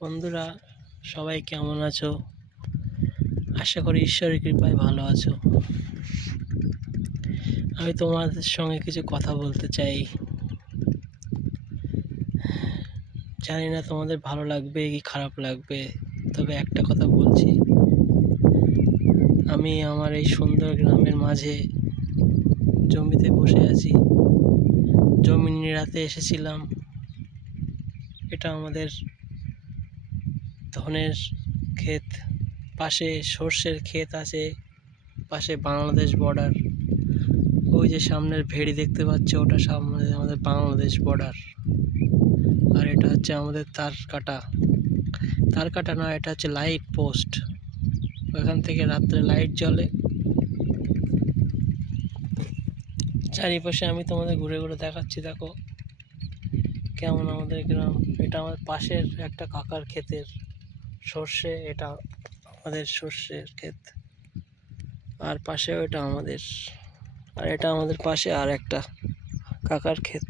বন্ধুরা, সবাই কেমন আছো? আশা করি ঈশ্বরের কৃপায় ভালো আছো। আমি তোমাদের সঙ্গে কিছু কথা বলতে চাই। জানি না তোমাদের ভালো লাগবে কি খারাপ লাগবে, তবে একটা কথা বলছি। আমি আমার এই সুন্দর গ্রামের মাঝে জমিতে বসে আছি। জমি নিড়াতে এসেছিলাম। এটা আমাদের ধানের ক্ষেত, পাশে সর্ষের ক্ষেত আছে, পাশে বাংলাদেশ বর্ডার। ওই যে সামনের ভেড়ি দেখতে পাচ্ছ, ওটা সামনে আমাদের বাংলাদেশ বর্ডার। আর এটা হচ্ছে আমাদের তার কাটা না, এটা হচ্ছে লাইট পোস্ট। ওখান থেকে রাত্রে লাইট জ্বলে। চারিপাশে আমি তোমাদের ঘুরে ঘুরে দেখাচ্ছি, দেখো কেমন আমাদের গ্রাম। এটা আমার পাশের একটা কাকার ক্ষেতের সর্ষে, এটা আমাদের সর্ষের ক্ষেত। আর পাশেও এটা আমাদের, আর এটা আমাদের পাশে আর একটা কাকার ক্ষেত,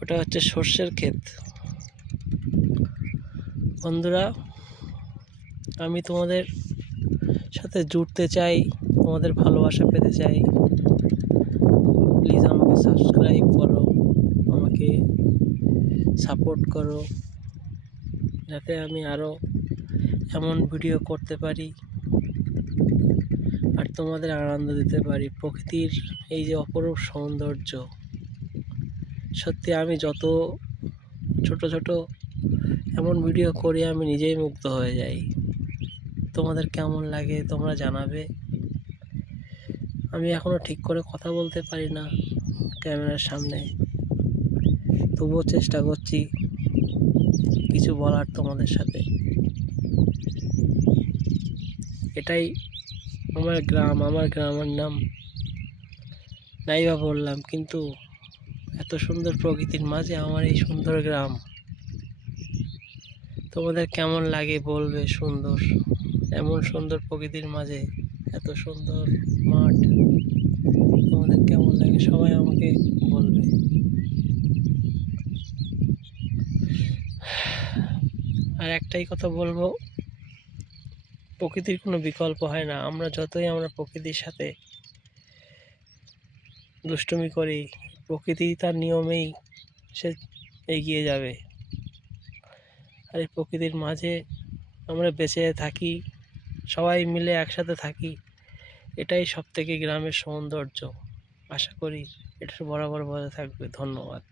ওটা হচ্ছে সর্ষের ক্ষেত। বন্ধুরা, আমি তোমাদের সাথে জুড়তে চাই, তোমাদের ভালোবাসা পেতে চাই। প্লিজ আমাকে সাবস্ক্রাইব করো, আমাকে সাপোর্ট করো, যাতে আমি আরও এমন ভিডিও করতে পারি আর তোমাদের আনন্দ দিতে পারি। প্রকৃতির এই যে অপরূপ সৌন্দর্য, সত্যি আমি যত ছোট ছোট এমন ভিডিও করি আমি নিজেই মুগ্ধ হয়ে যাই। তোমাদের কেমন লাগে তোমরা জানাবে। আমি এখনও ঠিক করে কথা বলতে পারি না ক্যামেরার সামনে, তবুও চেষ্টা করছি কিছু বলার তোমাদের সাথে। এটাই আমার গ্রাম, আমার গ্রামের নাম নাইবা বললাম, কিন্তু এত সুন্দর প্রকৃতির মাঝে আমার এই সুন্দর গ্রাম। তোমাদের কেমন লাগে বলবে। সুন্দর, এমন সুন্দর প্রকৃতির মাঝে এত সুন্দর মাঠ, তোমাদের কেমন লাগে সবাই আমাকে বলবে। আর একটাই কথা বলবো, প্রকৃতির কোনো বিকল্প হয় না। আমরা প্রকৃতির সাথে দুষ্টুমি করি, প্রকৃতি তার নিয়মেই সে এগিয়ে যাবে। আর এই প্রকৃতির মাঝে আমরা বেঁচে থাকি, সবাই মিলে একসাথে থাকি, এটাই সবথেকে গ্রামের সৌন্দর্য। আশা করি এটা বরাবর বজায় থাকবে। ধন্যবাদ।